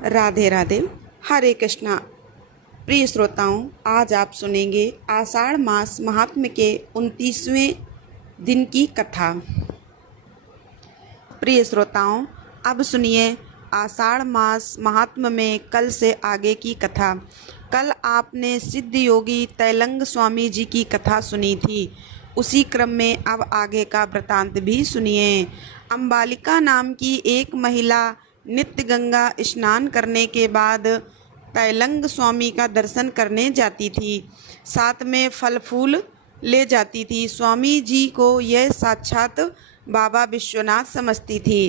राधे राधे। हरे कृष्णा। प्रिय श्रोताओं, आज आप सुनेंगे आषाढ़ मास महात्म्य के 29वें दिन की कथा। प्रिय श्रोताओं, अब सुनिए आषाढ़ मास महात्म्य में कल से आगे की कथा। कल आपने सिद्ध योगी तैलंग स्वामी जी की कथा सुनी थी। उसी क्रम में अब आगे का वृतांत भी सुनिए। अंबालिका नाम की एक महिला नित्य गंगा स्नान करने के बाद तैलंग स्वामी का दर्शन करने जाती थी। साथ में फल फूल ले जाती थी। स्वामी जी को यह साक्षात बाबा विश्वनाथ समझती थी।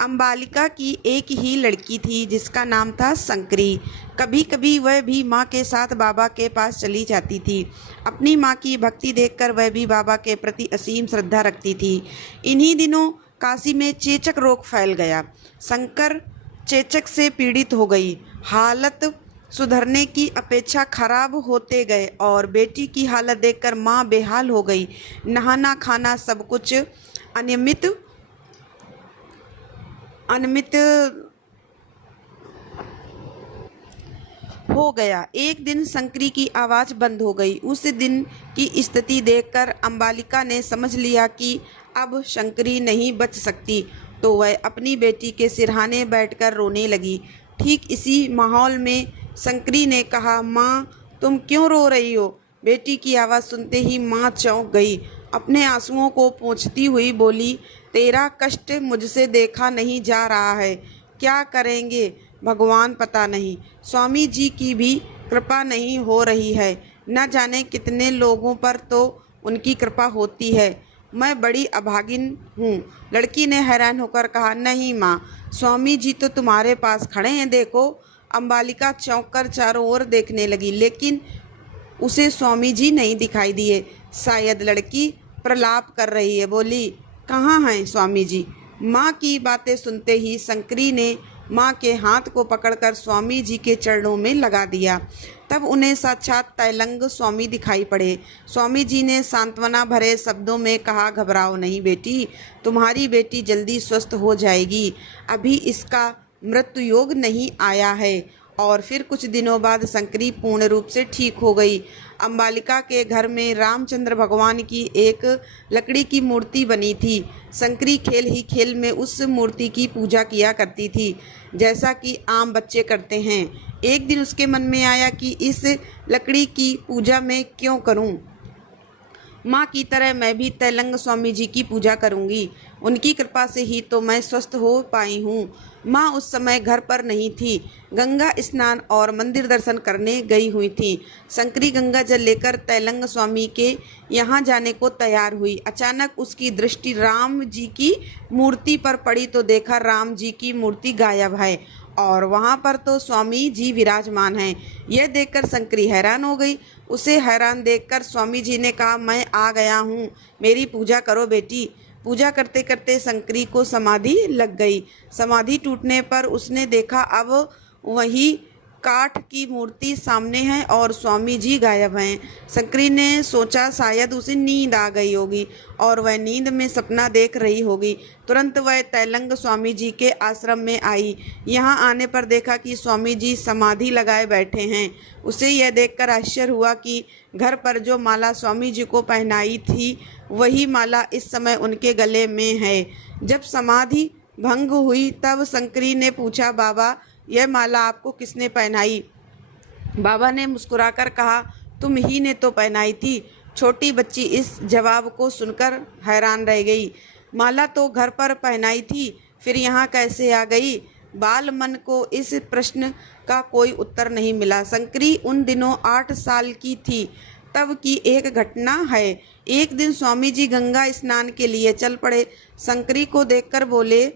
अंबालिका की एक ही लड़की थी जिसका नाम था शंकरी। कभी कभी वह भी माँ के साथ बाबा के पास चली जाती थी। अपनी माँ की भक्ति देखकर वह भी बाबा के प्रति असीम श्रद्धा रखती थी। इन्हीं दिनों काशी में चेचक रोग फैल गया। शंकर चेचक से पीड़ित हो गई। हालत सुधरने की अपेक्षा खराब होते गए और बेटी की हालत देखकर माँ बेहाल हो गई। नहाना खाना सब कुछ अनियमित हो गया। एक दिन शंकरी की आवाज़ बंद हो गई। उस दिन की स्थिति देखकर अंबालिका ने समझ लिया कि अब शंकरी नहीं बच सकती, तो वह अपनी बेटी के सिरहाने बैठकर रोने लगी। ठीक इसी माहौल में शंकरी ने कहा, माँ तुम क्यों रो रही हो? बेटी की आवाज़ सुनते ही माँ चौंक गई। अपने आंसुओं को पोंछती हुई बोली, तेरा कष्ट मुझसे देखा नहीं जा रहा है। क्या करेंगे भगवान पता नहीं। स्वामी जी की भी कृपा नहीं हो रही है। न जाने कितने लोगों पर तो उनकी कृपा होती है। मैं बड़ी अभागिन हूँ। लड़की ने हैरान होकर कहा, नहीं माँ, स्वामी जी तो तुम्हारे पास खड़े हैं, देखो। अंबालिका चौंककर चारों ओर देखने लगी, लेकिन उसे स्वामी जी नहीं दिखाई दिए। शायद लड़की प्रलाप कर रही है। बोली, कहाँ हैं स्वामी जी? माँ की बातें सुनते ही शंकरी ने माँ के हाथ को पकड़कर स्वामी जी के चरणों में लगा दिया। तब उन्हें साक्षात तैलंग स्वामी दिखाई पड़े। स्वामी जी ने सांत्वना भरे शब्दों में कहा, घबराओ नहीं बेटी, तुम्हारी बेटी जल्दी स्वस्थ हो जाएगी। अभी इसका मृत्यु योग नहीं आया है। और फिर कुछ दिनों बाद शंकरी पूर्ण रूप से ठीक हो गई। अंबालिका के घर में रामचंद्र भगवान की एक लकड़ी की मूर्ति बनी थी। शंकरी खेल ही खेल में उस मूर्ति की पूजा किया करती थी, जैसा कि आम बच्चे करते हैं। एक दिन उसके मन में आया कि इस लकड़ी की पूजा मैं क्यों करूं? माँ की तरह मैं भी तैलंग स्वामी जी की पूजा करूंगी। उनकी कृपा से ही तो मैं स्वस्थ हो पाई हूँ। माँ उस समय घर पर नहीं थी, गंगा स्नान और मंदिर दर्शन करने गई हुई थी। शंकरी गंगा जल लेकर तैलंग स्वामी के यहाँ जाने को तैयार हुई। अचानक उसकी दृष्टि राम जी की मूर्ति पर पड़ी तो देखा राम जी की मूर्ति गायब है और वहाँ पर तो स्वामी जी विराजमान हैं। यह देखकर शंकरी हैरान हो गई। उसे हैरान देखकर स्वामी जी ने कहा, मैं आ गया हूँ, मेरी पूजा करो बेटी। पूजा करते करते शंकरी को समाधि लग गई। समाधि टूटने पर उसने देखा अब वही काठ की मूर्ति सामने है और स्वामी जी गायब हैं। शंकरी ने सोचा शायद उसे नींद आ गई होगी और वह नींद में सपना देख रही होगी। तुरंत वह तैलंग स्वामी जी के आश्रम में आई। यहाँ आने पर देखा कि स्वामी जी समाधि लगाए बैठे हैं। उसे यह देखकर आश्चर्य हुआ कि घर पर जो माला स्वामी जी को पहनाई थी वही माला इस समय उनके गले में है। जब समाधि भंग हुई तब शंकरी ने पूछा, बाबा यह माला आपको किसने पहनाई? बाबा ने मुस्कुराकर कहा, तुम ही ने तो पहनाई थी। छोटी बच्ची इस जवाब को सुनकर हैरान रह गई। माला तो घर पर पहनाई थी, फिर यहाँ कैसे आ गई? बाल मन को इस प्रश्न का कोई उत्तर नहीं मिला। शंकरी उन दिनों 8 साल की थी। तब की एक घटना है। एक दिन स्वामी जी गंगा स्नान के लिए चल पड़े। शंकरी को देखकर बोले,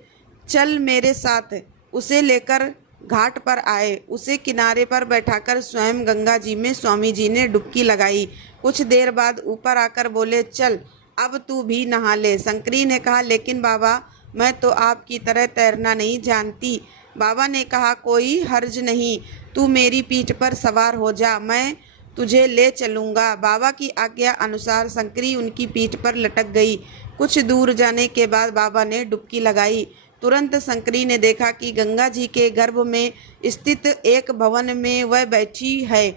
चल मेरे साथ। उसे लेकर घाट पर आए। उसे किनारे पर बैठाकर स्वयं गंगा जी में स्वामी जी ने डुबकी लगाई। कुछ देर बाद ऊपर आकर बोले, चल अब तू भी नहा ले। शंकरी ने कहा, लेकिन बाबा मैं तो आपकी तरह तैरना नहीं जानती। बाबा ने कहा, कोई हर्ज नहीं, तू मेरी पीठ पर सवार हो जा, मैं तुझे ले चलूँगा। बाबा की आज्ञा अनुसार शंकरी उनकी पीठ पर लटक गई। कुछ दूर जाने के बाद बाबा ने डुबकी लगाई तुरंत शंकरी ने देखा कि गंगा जी के गर्भ में स्थित एक भवन में वह बैठी है।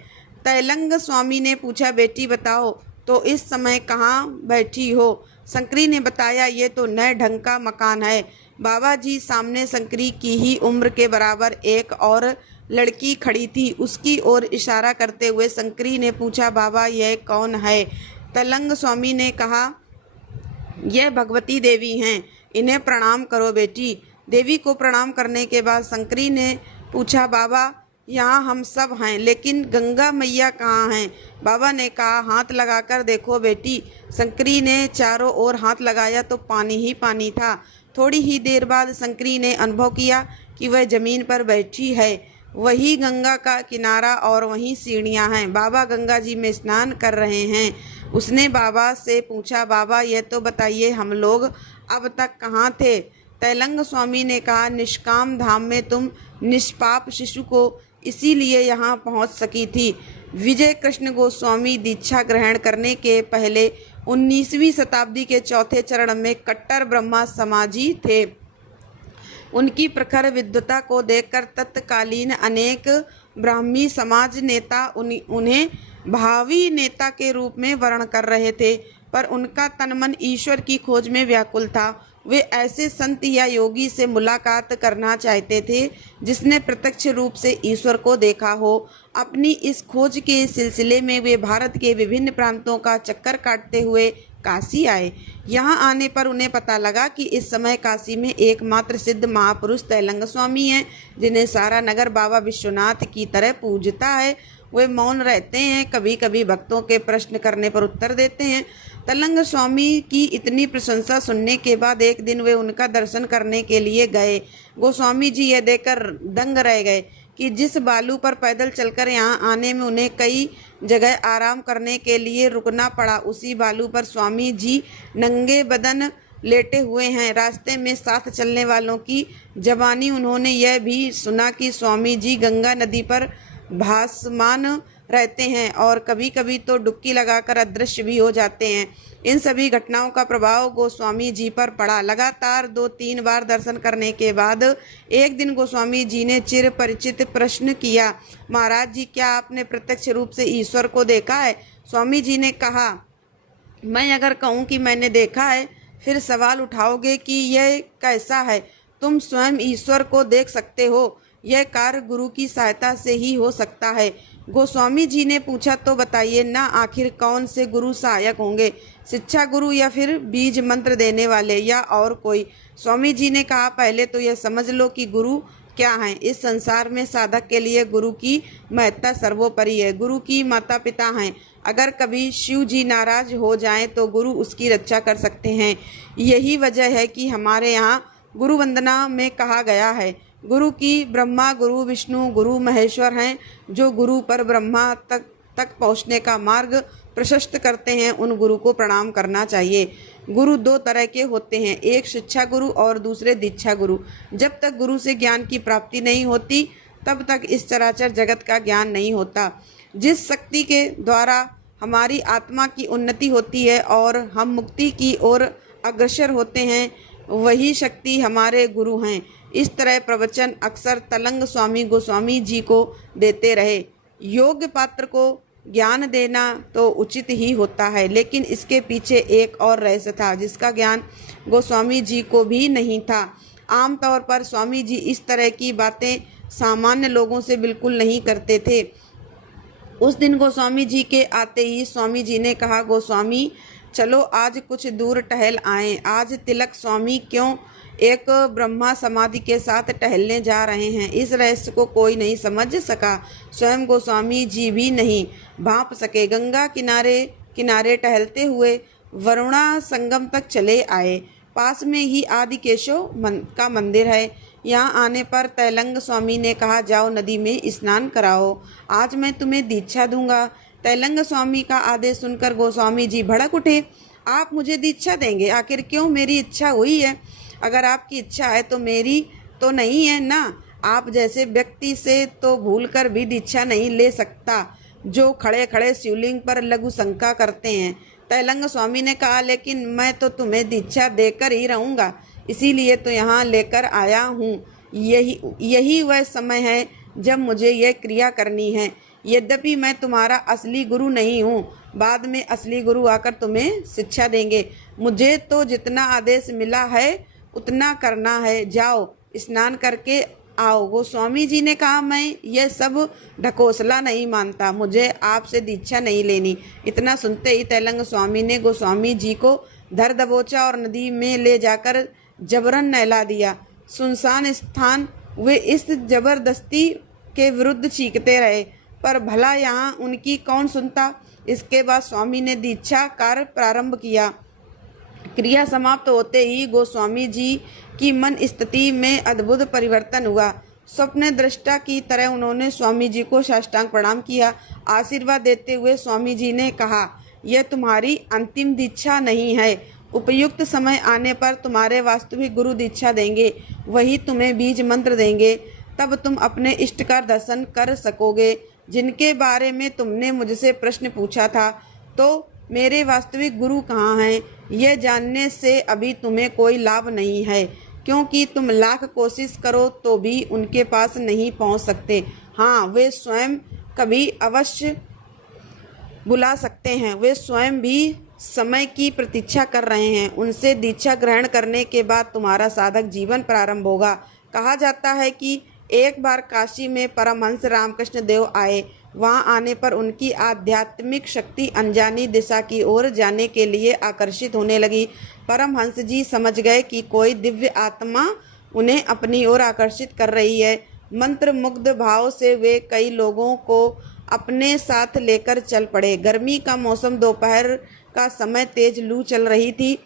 तैलंग स्वामी ने पूछा, बेटी बताओ तो इस समय कहाँ बैठी हो? शंकरी ने बताया, ये तो नए ढंग का मकान है। बाबा जी सामने शंकरी की ही उम्र के बराबर एक और लड़की खड़ी थी। उसकी ओर इशारा करते हुए शंकरी ने पूछा, बाबा यह कौन है? तैलंग स्वामी ने कहा, यह भगवती देवी हैं, इन्हें प्रणाम करो बेटी। देवी को प्रणाम करने के बाद शंकरी ने पूछा, बाबा यहाँ हम सब हैं, लेकिन गंगा मैया कहाँ हैं? बाबा ने कहा, हाथ लगाकर देखो बेटी। शंकरी ने चारों ओर हाथ लगाया तो पानी ही पानी था। थोड़ी ही देर बाद शंकरी ने अनुभव किया कि वह जमीन पर बैठी है। वही गंगा का किनारा और वहीं सीढ़ियाँ हैं। बाबा गंगा जी में स्नान कर रहे हैं। उसने बाबा से पूछा, बाबा यह तो बताइए हम लोग अब तक कहाँ थे? तैलंग स्वामी ने कहा, निष्काम धाम में तुम निष्पाप शिशु को इसीलिए यहाँ पहुँच सकी थी। विजय कृष्ण गोस्वामी दीक्षा ग्रहण करने के पहले 19वीं शताब्दी के चौथे चरण में कट्टर ब्रह्मा समाजी थे। उनकी प्रखर विद्वता को देखकर तत्कालीन अनेक ब्राह्मी समाज नेता उन्हें भावी नेता के रूप में वर्ण कर रहे थे, पर उनका तन मन ईश्वर की खोज में व्याकुल था। वे ऐसे संत या योगी से मुलाकात करना चाहते थे जिसने प्रत्यक्ष रूप से ईश्वर को देखा हो। अपनी इस खोज के सिलसिले में वे भारत के विभिन्न प्रांतों का चक्कर काटते हुए काशी आए। यहाँ आने पर उन्हें पता लगा कि इस समय काशी में एकमात्र सिद्ध महापुरुष तैलंग स्वामी हैं, जिन्हें सारा नगर बाबा विश्वनाथ की तरह पूजता है। वे मौन रहते हैं, कभी कभी भक्तों के प्रश्न करने पर उत्तर देते हैं। तैलंग स्वामी की इतनी प्रशंसा सुनने के बाद एक दिन वे उनका दर्शन करने के लिए गए। गोस्वामी जी यह देखकर दंग रह गए कि जिस बालू पर पैदल चलकर यहाँ आने में उन्हें कई जगह आराम करने के लिए रुकना पड़ा, उसी बालू पर स्वामी जी नंगे बदन लेटे हुए हैं। रास्ते में साथ चलने वालों की जबानी उन्होंने यह भी सुना कि स्वामी जी गंगा नदी पर भासमान रहते हैं और कभी कभी तो डुबकी लगाकर अदृश्य भी हो जाते हैं। इन सभी घटनाओं का प्रभाव गोस्वामी जी पर पड़ा। लगातार 2-3 बार दर्शन करने के बाद एक दिन गोस्वामी जी ने चिर परिचित प्रश्न किया, महाराज जी क्या आपने प्रत्यक्ष रूप से ईश्वर को देखा है? स्वामी जी ने कहा, मैं अगर कहूँ कि मैंने देखा है फिर सवाल उठाओगे कि यह कैसा है? तुम स्वयं ईश्वर को देख सकते हो, यह कार्य गुरु की सहायता से ही हो सकता है। गोस्वामी जी ने पूछा, तो बताइए ना, आखिर कौन से गुरु सहायक होंगे, शिक्षा गुरु या फिर बीज मंत्र देने वाले या और कोई? स्वामी जी ने कहा, पहले तो यह समझ लो कि गुरु क्या है। इस संसार में साधक के लिए गुरु की महत्ता सर्वोपरि है। गुरु की माता पिता हैं। अगर कभी शिव जी नाराज हो जाएं तो गुरु उसकी रक्षा कर सकते हैं। यही वजह है कि हमारे यहाँ गुरु वंदना में कहा गया है, गुरु की ब्रह्मा गुरु विष्णु गुरु महेश्वर हैं। जो गुरु पर ब्रह्मा तक पहुँचने का मार्ग प्रशस्त करते हैं, उन गुरु को प्रणाम करना चाहिए। गुरु 2 तरह के होते हैं, एक शिक्षा गुरु और दूसरे दीक्षा गुरु। जब तक गुरु से ज्ञान की प्राप्ति नहीं होती तब तक इस चराचर जगत का ज्ञान नहीं होता। जिस शक्ति के द्वारा हमारी आत्मा की उन्नति होती है और हम मुक्ति की ओर अग्रसर होते हैं, वही शक्ति हमारे गुरु हैं। इस तरह प्रवचन अक्सर तैलंग स्वामी गोस्वामी जी को देते रहे। योग्य पात्र को ज्ञान देना तो उचित ही होता है, लेकिन इसके पीछे एक और रहस्य था जिसका ज्ञान गोस्वामी जी को भी नहीं था। आमतौर पर स्वामी जी इस तरह की बातें सामान्य लोगों से बिल्कुल नहीं करते थे। उस दिन गोस्वामी जी के आते ही स्वामी जी ने कहा, गोस्वामी चलो आज कुछ दूर टहल आएं। आज तिलक स्वामी क्यों एक ब्रह्मा समाधि के साथ टहलने जा रहे हैं, इस रहस्य को कोई नहीं समझ सका। स्वयं गोस्वामी जी भी नहीं भांप सके। गंगा किनारे टहलते हुए वरुणा संगम तक चले आए। पास में ही आदि केशव का मंदिर है। यहाँ आने पर तैलंग स्वामी ने कहा, जाओ नदी में स्नान कराओ, आज मैं तुम्हें दीक्षा दूंगा। तैलंग स्वामी का आदेश सुनकर गोस्वामी जी भड़क उठे, आप मुझे दीक्षा देंगे? आखिर क्यों? मेरी इच्छा हुई है। अगर आपकी इच्छा है तो मेरी तो नहीं है ना। आप जैसे व्यक्ति से तो भूलकर भी दीक्षा नहीं ले सकता जो खड़े खड़े शिवलिंग पर लघु शंका करते हैं। तैलंग स्वामी ने कहा, लेकिन मैं तो तुम्हें दीक्षा देकर ही रहूँगा। इसीलिए तो यहाँ लेकर आया हूँ। यही यही वह समय है जब मुझे यह क्रिया करनी है। यद्यपि मैं तुम्हारा असली गुरु नहीं हूँ, बाद में असली गुरु आकर तुम्हें शिक्षा देंगे। मुझे तो जितना आदेश मिला है उतना करना है। जाओ स्नान करके आओ। गोस्वामी जी ने कहा, मैं यह सब ढकोसला नहीं मानता, मुझे आपसे दीक्षा नहीं लेनी। इतना सुनते ही तैलंग स्वामी ने गोस्वामी जी को धर दबोचा और नदी में ले जाकर जबरन नहला दिया। सुनसान स्थान वे इस जबरदस्ती के विरुद्ध चीखते रहे, पर भला यहाँ उनकी कौन सुनता। इसके बाद स्वामी ने दीक्षा कार्य प्रारंभ किया। क्रिया समाप्त होते ही गोस्वामी जी की मन स्थिति में अद्भुत परिवर्तन हुआ। स्वप्न दृष्टा की तरह उन्होंने स्वामी जी को साष्टांग प्रणाम किया। आशीर्वाद देते हुए स्वामी जी ने कहा, यह तुम्हारी अंतिम दीक्षा नहीं है। उपयुक्त समय आने पर तुम्हारे वास्तविक गुरु दीक्षा देंगे, वही तुम्हें बीज मंत्र देंगे। तब तुम अपने इष्ट का दर्शन कर सकोगे, जिनके बारे में तुमने मुझसे प्रश्न पूछा था। तो मेरे वास्तविक गुरु कहाँ हैं, यह जानने से अभी तुम्हें कोई लाभ नहीं है, क्योंकि तुम लाख कोशिश करो तो भी उनके पास नहीं पहुँच सकते। हाँ, वे स्वयं कभी अवश्य बुला सकते हैं। वे स्वयं भी समय की प्रतीक्षा कर रहे हैं। उनसे दीक्षा ग्रहण करने के बाद तुम्हारा साधक जीवन प्रारंभ होगा। कहा जाता है कि एक बार काशी में परमहंस रामकृष्ण देव आए। वहां आने पर उनकी आध्यात्मिक शक्ति अनजानी दिशा की ओर जाने के लिए आकर्षित होने लगी। परमहंस जी समझ गए कि कोई दिव्य आत्मा उन्हें अपनी ओर आकर्षित कर रही है। मंत्र मुग्ध भाव से वे कई लोगों को अपने साथ लेकर चल पड़े। गर्मी का मौसम, दोपहर का समय, तेज लू चल रही थी।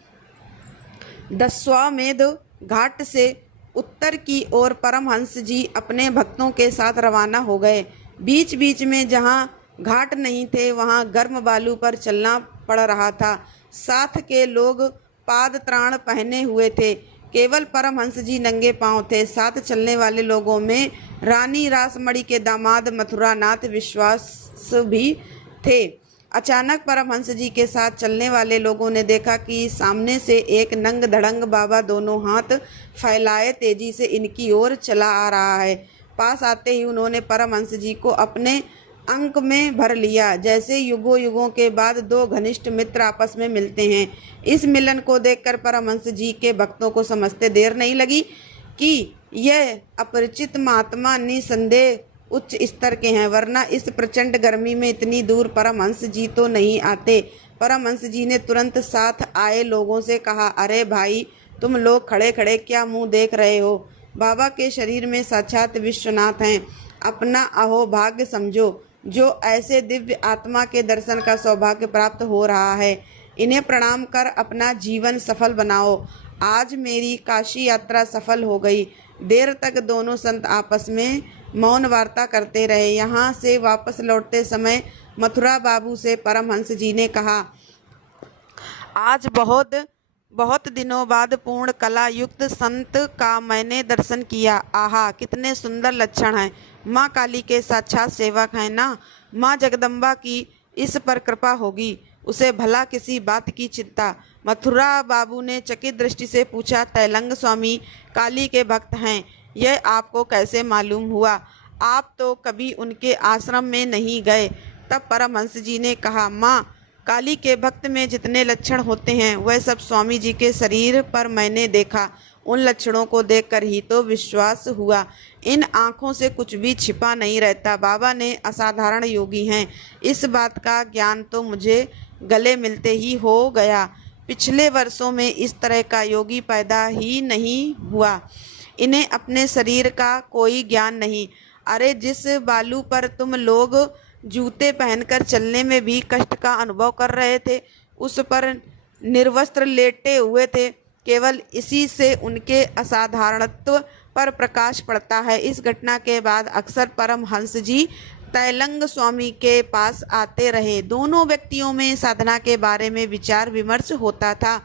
दशाश्वमेध घाट से उत्तर की ओर परमहंस जी अपने भक्तों के साथ रवाना हो गए। बीच बीच में जहाँ घाट नहीं थे वहाँ गर्म बालू पर चलना पड़ रहा था। साथ के लोग पाद त्राण पहने हुए थे, केवल परमहंस जी नंगे पांव थे। साथ चलने वाले लोगों में रानी रासमणी के दामाद मथुरानाथ विश्वास भी थे। अचानक परमहंस जी के साथ चलने वाले लोगों ने देखा कि सामने से एक नंग धड़ंग बाबा दोनों हाथ फैलाए तेजी से इनकी ओर चला आ रहा है। पास आते ही उन्होंने परमहंस जी को अपने अंक में भर लिया, जैसे युगों युगों के बाद दो घनिष्ठ मित्र आपस में मिलते हैं। इस मिलन को देखकर परमहंस जी के भक्तों को समझते देर नहीं लगी कि यह अपरिचित महात्मा निसंदेह उच्च स्तर के हैं, वरना इस प्रचंड गर्मी में इतनी दूर परमहंस जी तो नहीं आते। परमहंस जी ने तुरंत साथ आए लोगों से कहा, अरे भाई, तुम लोग खड़े खड़े क्या मुंह देख रहे हो? बाबा के शरीर में साक्षात विश्वनाथ हैं। अपना अहोभाग्य समझो जो ऐसे दिव्य आत्मा के दर्शन का सौभाग्य प्राप्त हो रहा है। इन्हें प्रणाम कर अपना जीवन सफल बनाओ। आज मेरी काशी यात्रा सफल हो गई। देर तक दोनों संत आपस में मौन वार्ता करते रहे। यहाँ से वापस लौटते समय मथुरा बाबू से परमहंस जी ने कहा, आज बहुत दिनों बाद पूर्ण कला युक्त संत का मैंने दर्शन किया। आहा, कितने सुंदर लक्षण हैं। माँ काली के साक्षात सेवक हैं ना। माँ जगदम्बा की इस पर कृपा होगी, उसे भला किसी बात की चिंता। मथुरा बाबू ने चकित दृष्टि से पूछा, तैलंग स्वामी काली के भक्त हैं, यह आपको कैसे मालूम हुआ? आप तो कभी उनके आश्रम में नहीं गए। तब परमहंस जी ने कहा, माँ काली के भक्त में जितने लक्षण होते हैं वह सब स्वामी जी के शरीर पर मैंने देखा। उन लक्षणों को देखकर ही तो विश्वास हुआ। इन आँखों से कुछ भी छिपा नहीं रहता। बाबा ने असाधारण योगी हैं, इस बात का ज्ञान तो मुझे गले मिलते ही हो गया। पिछले वर्षों में इस तरह का योगी पैदा ही नहीं हुआ। इन्हें अपने शरीर का कोई ज्ञान नहीं। अरे, जिस बालू पर तुम लोग जूते पहनकर चलने में भी कष्ट का अनुभव कर रहे थे, उस पर निर्वस्त्र लेटे हुए थे। केवल इसी से उनके असाधारणत्व पर प्रकाश पड़ता है। इस घटना के बाद अक्सर परमहंस जी तैलंग स्वामी के पास आते रहे। दोनों व्यक्तियों में साधना के बारे में विचार विमर्श होता था,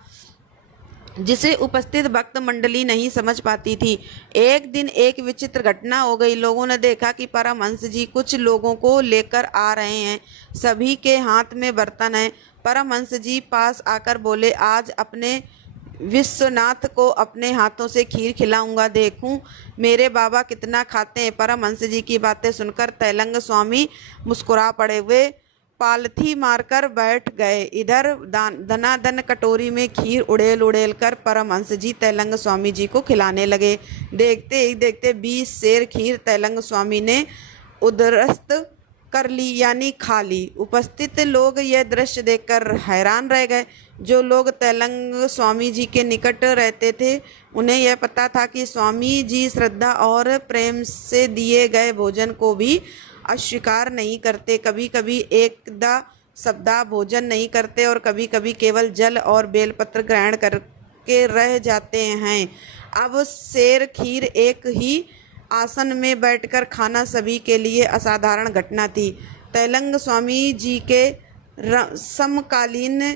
जिसे उपस्थित भक्त मंडली नहीं समझ पाती थी। एक दिन एक विचित्र घटना हो गई। लोगों ने देखा कि परमहंस जी कुछ लोगों को लेकर आ रहे हैं। सभी के हाथ में बर्तन है। परमहंस जी पास आकर बोले, आज अपने विश्वनाथ को अपने हाथों से खीर खिलाऊंगा, देखूं मेरे बाबा कितना खाते हैं। परमहंस जी की बातें सुनकर तैलंग स्वामी मुस्कुरा पड़े। वे पालथी मारकर बैठ गए। इधर दनादन कटोरी में खीर उड़ेल उड़ेल कर परमहंस जी तैलंग स्वामी जी को खिलाने लगे। देखते ही देखते 20 सेर खीर तैलंग स्वामी ने उदरस्त कर ली, यानी खा ली। उपस्थित लोग यह दृश्य देखकर हैरान रह गए। जो लोग तैलंग स्वामी जी के निकट रहते थे उन्हें यह पता था कि स्वामी जी श्रद्धा और प्रेम से दिए गए भोजन को भी अस्वीकार नहीं करते। कभी कभी एकदा सप्ताह भोजन नहीं करते और कभी कभी केवल जल और बेलपत्र ग्रहण करके रह जाते हैं। अब शेर खीर एक ही आसन में बैठकर खाना सभी के लिए असाधारण घटना थी। तैलंग स्वामी जी के समकालीन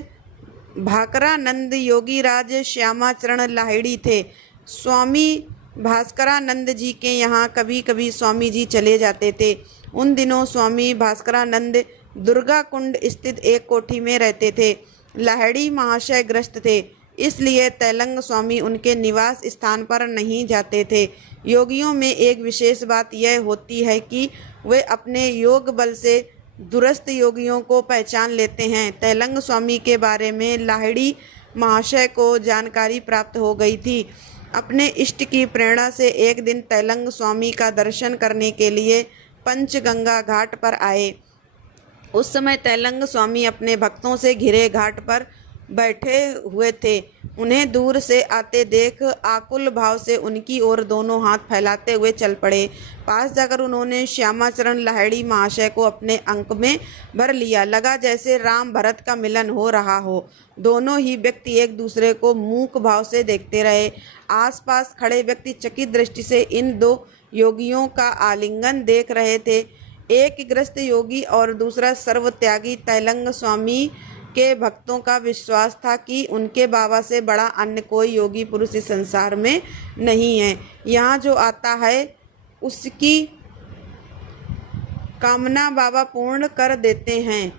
भाकरानंद योगीराज श्यामाचरण लाहिड़ी थे। स्वामी भास्करानंद जी के यहाँ कभी कभी स्वामी जी चले जाते थे। उन दिनों स्वामी भास्करानंद दुर्गा कुंड स्थित एक कोठी में रहते थे। लाहिड़ी महाशय ग्रस्त थे, इसलिए तैलंग स्वामी उनके निवास स्थान पर नहीं जाते थे। योगियों में एक विशेष बात यह होती है कि वे अपने योग बल से दूरस्थ योगियों को पहचान लेते हैं। तैलंग स्वामी के बारे में लाहिड़ी महाशय को जानकारी प्राप्त हो गई थी। अपने इष्ट की प्रेरणा से एक दिन तैलंग स्वामी का दर्शन करने के लिए पंचगंगा घाट पर आए। उस समय तैलंग स्वामी अपने भक्तों से घिरे घाट पर बैठे हुए थे। उन्हें दूर से आते देख आकुल भाव से उनकी ओर दोनों हाथ फैलाते हुए चल पड़े। पास जाकर उन्होंने श्यामाचरण लाहिड़ी महाशय को अपने अंक में भर लिया। लगा जैसे राम भरत का मिलन हो रहा हो। दोनों ही व्यक्ति एक दूसरे को मूक भाव से देखते रहे। आसपास खड़े व्यक्ति चकित दृष्टि से इन दो योगियों का आलिंगन देख रहे थे। एक ग्रस्त योगी और दूसरा सर्वत्यागी तैलंग स्वामी के भक्तों का विश्वास था कि उनके बाबा से बड़ा अन्य कोई योगी पुरुष इस संसार में नहीं है। यहाँ जो आता है उसकी कामना बाबा पूर्ण कर देते हैं।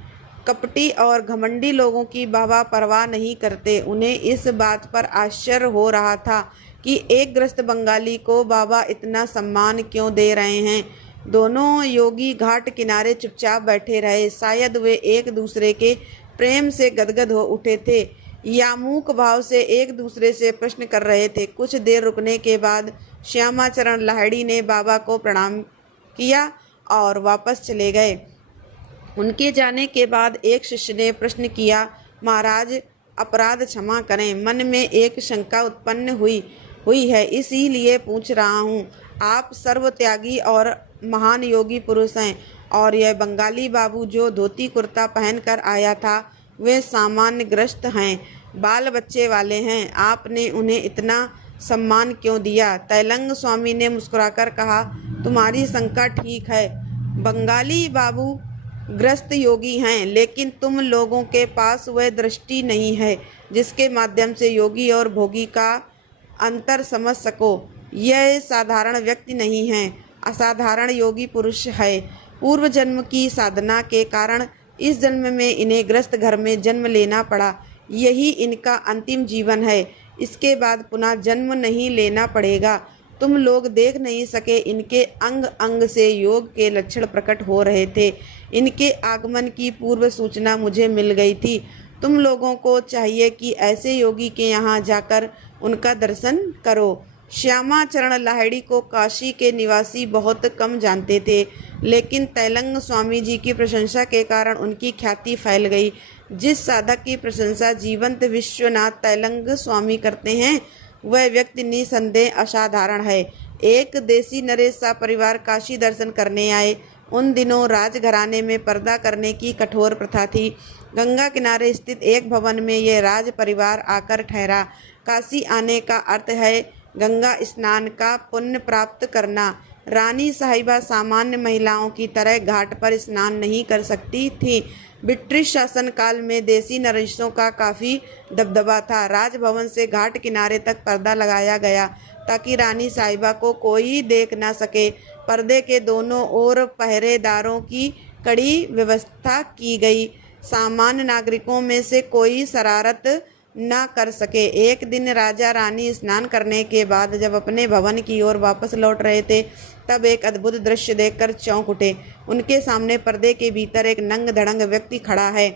कपटी और घमंडी लोगों की बाबा परवाह नहीं करते। उन्हें इस बात पर आश्चर्य हो रहा था कि एक ग्रस्त बंगाली को बाबा इतना सम्मान क्यों दे रहे हैं। दोनों योगी घाट किनारे चुपचाप बैठे रहे। शायद वे एक दूसरे के प्रेम से गदगद हो उठे थे या मूक भाव से एक दूसरे से प्रश्न कर रहे थे। कुछ देर रुकने के बाद श्यामाचरण लाहिड़ी ने बाबा को प्रणाम किया और वापस चले गए। उनके जाने के बाद एक शिष्य ने प्रश्न किया, महाराज अपराध क्षमा करें, मन में एक शंका उत्पन्न हुई है, इसीलिए पूछ रहा हूँ। आप सर्वत्यागी और महान योगी पुरुष हैं और यह बंगाली बाबू जो धोती कुर्ता पहनकर आया था वे सामान्य ग्रस्त हैं, बाल बच्चे वाले हैं। आपने उन्हें इतना सम्मान क्यों दिया? तैलंग स्वामी ने मुस्कुराकर कहा, तुम्हारी शंका ठीक है। बंगाली बाबू ग्रस्त योगी हैं, लेकिन तुम लोगों के पास वह दृष्टि नहीं है जिसके माध्यम से योगी और भोगी का अंतर समझ सको। यह साधारण व्यक्ति नहीं है, असाधारण योगी पुरुष है। पूर्व जन्म की साधना के कारण इस जन्म में इन्हें ग्रस्त घर में जन्म लेना पड़ा। यही इनका अंतिम जीवन है। इसके बाद पुनः जन्म नहीं लेना पड़ेगा। तुम लोग देख नहीं सके, इनके अंग अंग से योग के लक्षण प्रकट हो रहे थे। इनके आगमन की पूर्व सूचना मुझे मिल गई थी। तुम लोगों को चाहिए कि ऐसे योगी के यहाँ जाकर उनका दर्शन करो। श्यामाचरण लाहिड़ी को काशी के निवासी बहुत कम जानते थे, लेकिन तैलंग स्वामी जी की प्रशंसा के कारण उनकी ख्याति फैल गई। जिस साधक की प्रशंसा जीवंत विश्वनाथ तैलंग स्वामी करते हैं वह व्यक्ति निसंदेह असाधारण है। एक देसी नरेश सा परिवार काशी दर्शन करने आए। उन दिनों राजघराने में पर्दा करने की कठोर प्रथा थी। गंगा किनारे स्थित एक भवन में यह राज परिवार आकर ठहरा। काशी आने का अर्थ है गंगा स्नान का पुण्य प्राप्त करना। रानी साहिबा सामान्य महिलाओं की तरह घाट पर स्नान नहीं कर सकती थी। ब्रिटिश शासन काल में देसी नरेशों का काफ़ी दबदबा था। राजभवन से घाट किनारे तक पर्दा लगाया गया ताकि रानी साहिबा को कोई देख ना सके। पर्दे के दोनों ओर पहरेदारों की कड़ी व्यवस्था की गई। सामान्य नागरिकों में से कोई शरारत ना कर सके। एक दिन राजा रानी स्नान करने के बाद जब अपने भवन की ओर वापस लौट रहे थे, तब एक अद्भुत दृश्य देखकर चौंक उठे। उनके सामने पर्दे के भीतर एक नंग धड़ंग व्यक्ति खड़ा है।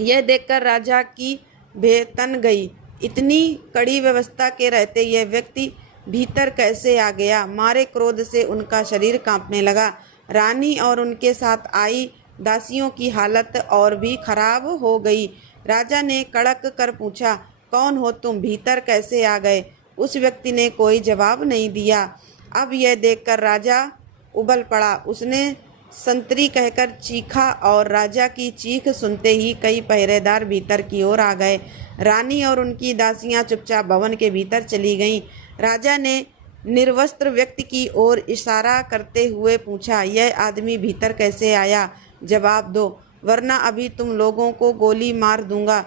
यह देखकर राजा की भय तन गई। इतनी कड़ी व्यवस्था के रहते यह व्यक्ति भीतर कैसे आ गया? मारे क्रोध से उनका शरीर कांपने लगा। रानी और उनके साथ आई दासियों की हालत और भी खराब हो गई। राजा ने कड़क कर पूछा, कौन हो तुम? भीतर कैसे आ गए? उस व्यक्ति ने कोई जवाब नहीं दिया। अब यह देखकर राजा उबल पड़ा। उसने संतरी कहकर चीखा और राजा की चीख सुनते ही कई पहरेदार भीतर की ओर आ गए। रानी और उनकी दासियां चुपचाप भवन के भीतर चली गईं। राजा ने निर्वस्त्र व्यक्ति की ओर इशारा करते हुए पूछा, यह आदमी भीतर कैसे आया? जवाब दो, वरना अभी तुम लोगों को गोली मार दूंगा।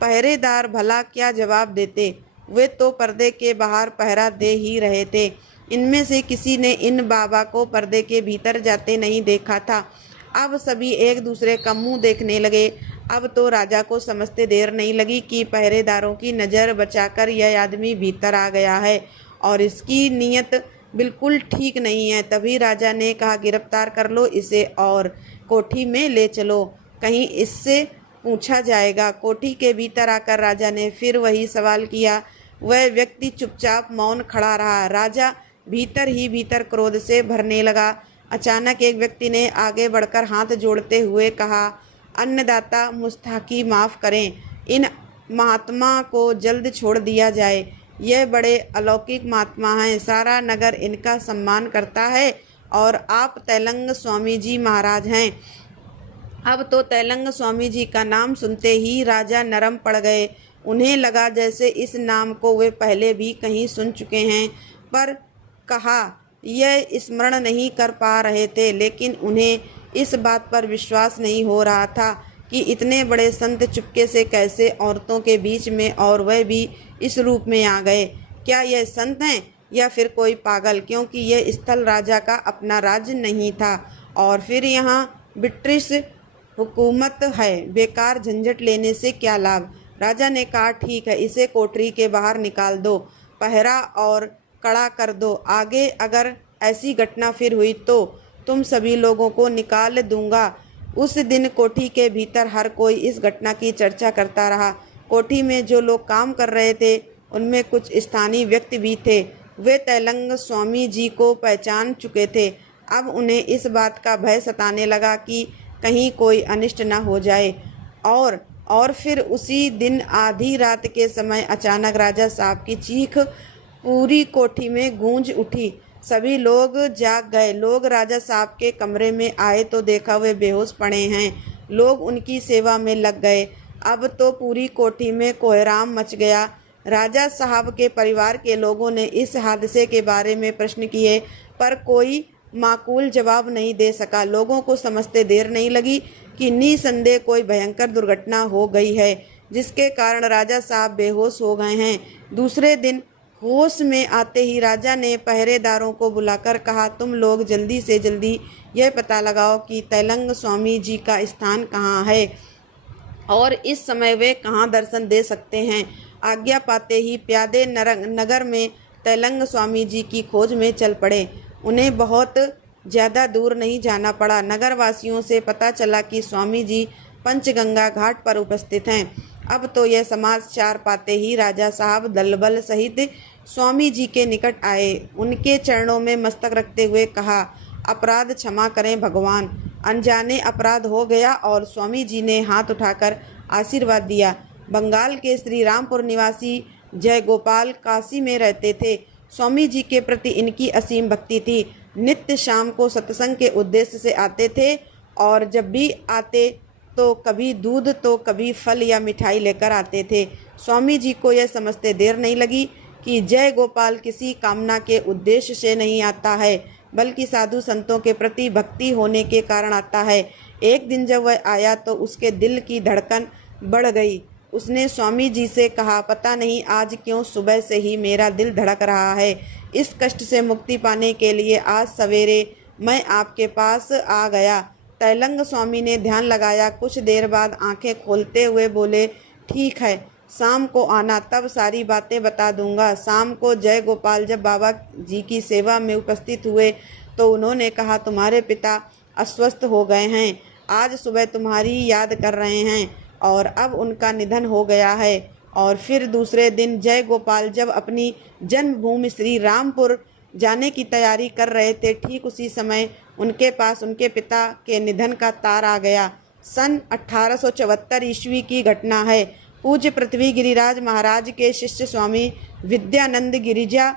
पहरेदार भला क्या जवाब देते? वे तो पर्दे के बाहर पहरा दे ही रहे थे। इनमें से किसी ने इन बाबा को पर्दे के भीतर जाते नहीं देखा था। अब सभी एक दूसरे का मुंह देखने लगे। अब तो राजा को समझते देर नहीं लगी कि पहरेदारों की नज़र बचाकर यह आदमी भीतर आ गया है और इसकी नीयत बिल्कुल ठीक नहीं है। तभी राजा ने कहा, गिरफ्तार कर लो इसे और कोठी में ले चलो, कहीं इससे पूछा जाएगा। कोठी के भीतर आकर राजा ने फिर वही सवाल किया। वह व्यक्ति चुपचाप मौन खड़ा रहा। राजा भीतर ही भीतर क्रोध से भरने लगा। अचानक एक व्यक्ति ने आगे बढ़कर हाथ जोड़ते हुए कहा, अन्नदाता मुस्ताकी माफ़ करें, इन महात्मा को जल्द छोड़ दिया जाए। यह बड़े अलौकिक महात्मा हैं, सारा नगर इनका सम्मान करता है और आप तैलंग स्वामी जी महाराज हैं। अब तो तैलंग स्वामी जी का नाम सुनते ही राजा नरम पड़ गए। उन्हें लगा जैसे इस नाम को वे पहले भी कहीं सुन चुके हैं, पर कहा यह स्मरण नहीं कर पा रहे थे। लेकिन उन्हें इस बात पर विश्वास नहीं हो रहा था कि इतने बड़े संत चुपके से कैसे औरतों के बीच में, और वह भी इस रूप में आ गए। क्या यह संत हैं या फिर कोई पागल? क्योंकि यह स्थल राजा का अपना राज्य नहीं था और फिर यहाँ ब्रिटिश हुकूमत है। बेकार झंझट लेने से क्या लाभ? राजा ने कहा, ठीक है, इसे कोठरी के बाहर निकाल दो, पहरा और कड़ा कर दो। आगे अगर ऐसी घटना फिर हुई तो तुम सभी लोगों को निकाल दूंगा। उस दिन कोठी के भीतर हर कोई इस घटना की चर्चा करता रहा। कोठी में जो लोग काम कर रहे थे उनमें कुछ स्थानीय व्यक्ति भी थे। वे तैलंग स्वामी जी को पहचान चुके थे। अब उन्हें इस बात का भय सताने लगा कि कहीं कोई अनिष्ट न हो जाए। और फिर उसी दिन आधी रात के समय अचानक राजा साहब की चीख पूरी कोठी में गूंज उठी। सभी लोग जाग गए। लोग राजा साहब के कमरे में आए तो देखा वे बेहोश पड़े हैं। लोग उनकी सेवा में लग गए। अब तो पूरी कोठी में कोहराम मच गया। राजा साहब के परिवार के लोगों ने इस हादसे के बारे में प्रश्न किए, पर कोई माकूल जवाब नहीं दे सका। लोगों को समझते देर नहीं लगी कि निसंदेह कोई भयंकर दुर्घटना हो गई है, जिसके कारण राजा साहब बेहोश हो गए हैं। दूसरे दिन होश में आते ही राजा ने पहरेदारों को बुलाकर कहा, तुम लोग जल्दी से जल्दी यह पता लगाओ कि तैलंग स्वामी जी का स्थान कहाँ है और इस समय वे कहाँ दर्शन दे सकते हैं। आज्ञा पाते ही प्यादे नगर में तैलंग स्वामी जी की खोज में चल पड़े। उन्हें बहुत ज़्यादा दूर नहीं जाना पड़ा। नगरवासियों से पता चला कि स्वामी जी पंचगंगा घाट पर उपस्थित हैं। अब तो यह समाचार पाते ही राजा साहब दलबल सहित स्वामी जी के निकट आए। उनके चरणों में मस्तक रखते हुए कहा, अपराध क्षमा करें भगवान, अनजाने अपराध हो गया। और स्वामी जी ने हाथ उठाकर आशीर्वाद दिया। बंगाल के श्री रामपुर निवासी जय गोपाल काशी में रहते थे। स्वामी जी के प्रति इनकी असीम भक्ति थी। नित्य शाम को सत्संग के उद्देश्य से आते थे और जब भी आते तो कभी दूध तो कभी फल या मिठाई लेकर आते थे। स्वामी जी को यह समझते देर नहीं लगी कि जय गोपाल किसी कामना के उद्देश्य से नहीं आता है, बल्कि साधु संतों के प्रति भक्ति होने के कारण आता है। एक दिन जब वह आया तो उसके दिल की धड़कन बढ़ गई। उसने स्वामी जी से कहा, पता नहीं आज क्यों सुबह से ही मेरा दिल धड़क रहा है। इस कष्ट से मुक्ति पाने के लिए आज सवेरे मैं आपके पास आ गया। तैलंग स्वामी ने ध्यान लगाया। कुछ देर बाद आंखें खोलते हुए बोले, ठीक है, शाम को आना, तब सारी बातें बता दूंगा। शाम को जय गोपाल जब बाबा जी की सेवा में उपस्थित हुए तो उन्होंने कहा, तुम्हारे पिता अस्वस्थ हो गए हैं, आज सुबह तुम्हारी याद कर रहे हैं और अब उनका निधन हो गया है। और फिर दूसरे दिन जय गोपाल जब अपनी जन्मभूमि श्री रामपुर जाने की तैयारी कर रहे थे, ठीक उसी समय उनके पास उनके पिता के निधन का तार आ गया। सन 1874 ईस्वी की घटना है। पूज्य पृथ्वी गिरिराज महाराज के शिष्य स्वामी विद्यानंद गिरिजा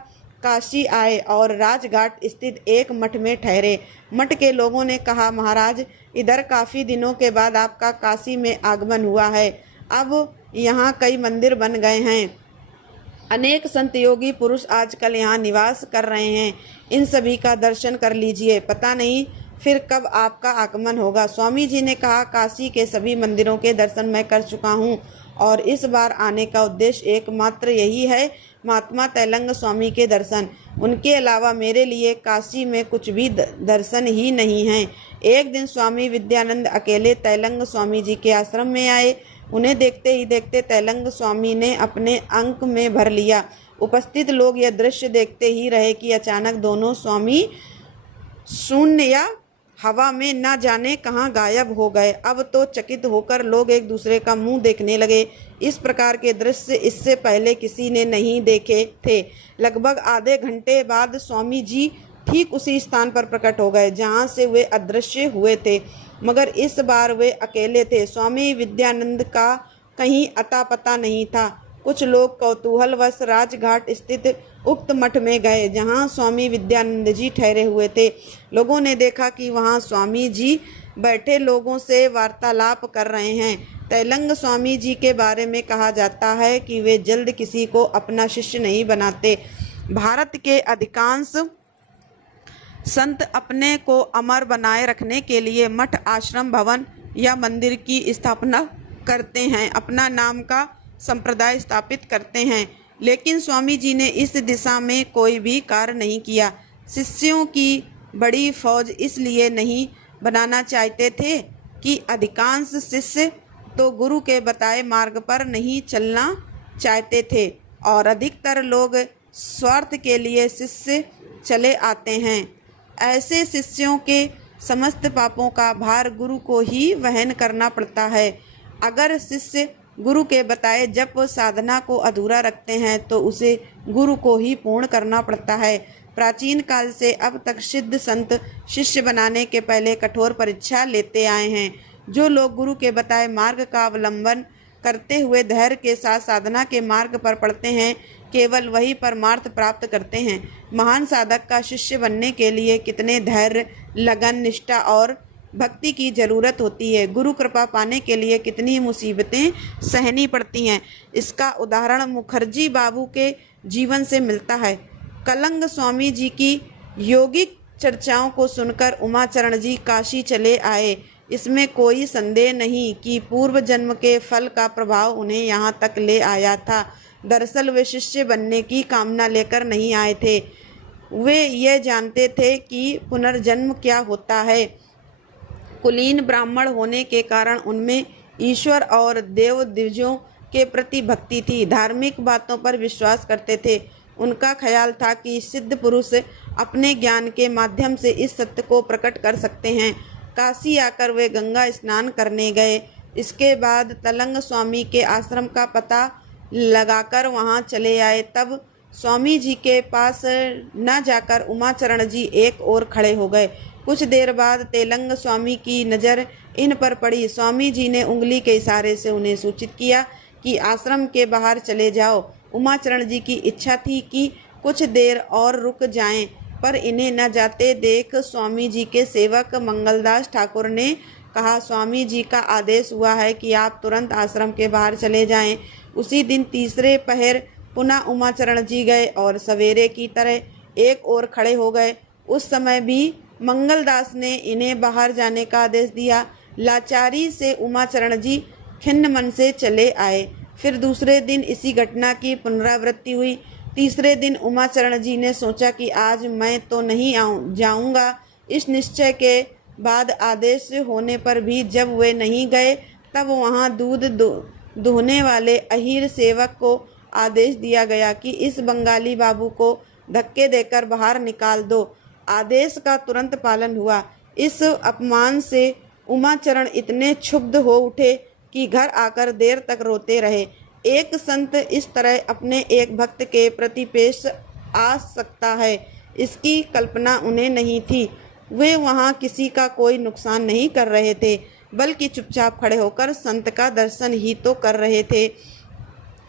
काशी आए और राजघाट स्थित एक मठ में ठहरे। मठ के लोगों ने कहा, महाराज, इधर काफ़ी दिनों के बाद आपका काशी में आगमन हुआ है। अब यहाँ कई मंदिर बन गए हैं, अनेक संत योगी पुरुष आजकल यहाँ निवास कर रहे हैं, इन सभी का दर्शन कर लीजिए। पता नहीं फिर कब आपका आगमन होगा। स्वामी जी ने कहा, काशी के सभी मंदिरों के दर्शन मैं कर चुका हूँ और इस बार आने का उद्देश्य एकमात्र यही है, महात्मा तैलंग स्वामी के दर्शन। उनके अलावा मेरे लिए काशी में कुछ भी दर्शन ही नहीं है। एक दिन स्वामी विद्यानंद अकेले तैलंग स्वामी जी के आश्रम में आए। उन्हें देखते ही देखते तैलंग स्वामी ने अपने अंक में भर लिया। उपस्थित लोग यह दृश्य देखते ही रहे कि अचानक दोनों स्वामी शून्य या हवा में न जाने कहाँ गायब हो गए। अब तो चकित होकर लोग एक दूसरे का मुंह देखने लगे। इस प्रकार के दृश्य इससे पहले किसी ने नहीं देखे थे। लगभग आधे घंटे बाद स्वामी जी ठीक उसी स्थान पर प्रकट हो गए जहाँ से वे अदृश्य हुए थे, मगर इस बार वे अकेले थे। स्वामी विद्यानंद का कहीं अता पता नहीं था। कुछ लोग कौतूहलवश राजघाट स्थित उक्त मठ में गए जहां स्वामी विद्यानंद जी ठहरे हुए थे। लोगों ने देखा कि वहां स्वामी जी बैठे लोगों से वार्तालाप कर रहे हैं। तैलंग स्वामी जी के बारे में कहा जाता है कि वे जल्द किसी को अपना शिष्य नहीं बनाते। भारत के अधिकांश संत अपने को अमर बनाए रखने के लिए मठ, आश्रम, भवन या मंदिर की स्थापना करते हैं, अपना नाम का संप्रदाय स्थापित करते हैं, लेकिन स्वामी जी ने इस दिशा में कोई भी कार्य नहीं किया। शिष्यों की बड़ी फौज इसलिए नहीं बनाना चाहते थे कि अधिकांश शिष्य तो गुरु के बताए मार्ग पर नहीं चलना चाहते थे और अधिकतर लोग स्वार्थ के लिए शिष्य चले आते हैं। ऐसे शिष्यों के समस्त पापों का भार गुरु को ही वहन करना पड़ता है। अगर शिष्य गुरु के बताए जप साधना को अधूरा रखते हैं तो उसे गुरु को ही पूर्ण करना पड़ता है। प्राचीन काल से अब तक सिद्ध संत शिष्य बनाने के पहले कठोर परीक्षा लेते आए हैं। जो लोग गुरु के बताए मार्ग का अवलंबन करते हुए धैर्य के साथ साधना के मार्ग पर पड़ते हैं, केवल वही परमार्थ प्राप्त करते हैं। महान साधक का शिष्य बनने के लिए कितने धैर्य, लगन, निष्ठा और भक्ति की जरूरत होती है। गुरु कृपा पाने के लिए कितनी मुसीबतें सहनी पड़ती हैं, इसका उदाहरण मुखर्जी बाबू के जीवन से मिलता है। कलंग स्वामी जी की योगिक चर्चाओं को सुनकर उमाचरण जी काशी चले आए। इसमें कोई संदेह नहीं कि पूर्व जन्म के फल का प्रभाव उन्हें यहाँ तक ले आया था। दरअसल वे शिष्य बनने की कामना लेकर नहीं आए थे, वे ये जानते थे कि पुनर्जन्म क्या होता है। कुलीन ब्राह्मण होने के कारण उनमें ईश्वर और देव दिव्यों के प्रति भक्ति थी, धार्मिक बातों पर विश्वास करते थे। उनका ख्याल था कि सिद्ध पुरुष अपने ज्ञान के माध्यम से इस सत्य को प्रकट कर सकते हैं। काशी आकर वे गंगा स्नान करने गए। इसके बाद तलंग स्वामी के आश्रम का पता लगाकर वहां चले आए। तब स्वामी जी के पास न जाकर उमाचरण जी एक ओर खड़े हो गए। कुछ देर बाद तेलंग स्वामी की नज़र इन पर पड़ी। स्वामी जी ने उंगली के इशारे से उन्हें सूचित किया कि आश्रम के बाहर चले जाओ। उमाचरण जी की इच्छा थी कि कुछ देर और रुक जाएं, पर इन्हें न जाते देख स्वामी जी के सेवक मंगलदास ठाकुर ने कहा, स्वामी जी का आदेश हुआ है कि आप तुरंत आश्रम के बाहर चले जाएं। उसी दिन तीसरे पहर पुनः उमाचरण जी गए और सवेरे की तरह एक ओर खड़े हो गए। उस समय भी मंगलदास ने इन्हें बाहर जाने का आदेश दिया। लाचारी से उमाचरण जी खिन्न मन से चले आए। फिर दूसरे दिन इसी घटना की पुनरावृत्ति हुई। तीसरे दिन उमाचरण जी ने सोचा कि आज मैं तो नहीं जाऊंगा। इस निश्चय के बाद आदेश होने पर भी जब वे नहीं गए, तब वहां दूध दुहने वाले अहीर सेवक को आदेश दिया गया कि इस बंगाली बाबू को धक्के देकर बाहर निकाल दो। आदेश का तुरंत पालन हुआ। इस अपमान से उमाचरण इतने क्षुब्ध हो उठे कि घर आकर देर तक रोते रहे। एक संत इस तरह अपने एक भक्त के प्रति पेश आ सकता है, इसकी कल्पना उन्हें नहीं थी। वे वहाँ किसी का कोई नुकसान नहीं कर रहे थे, बल्कि चुपचाप खड़े होकर संत का दर्शन ही तो कर रहे थे।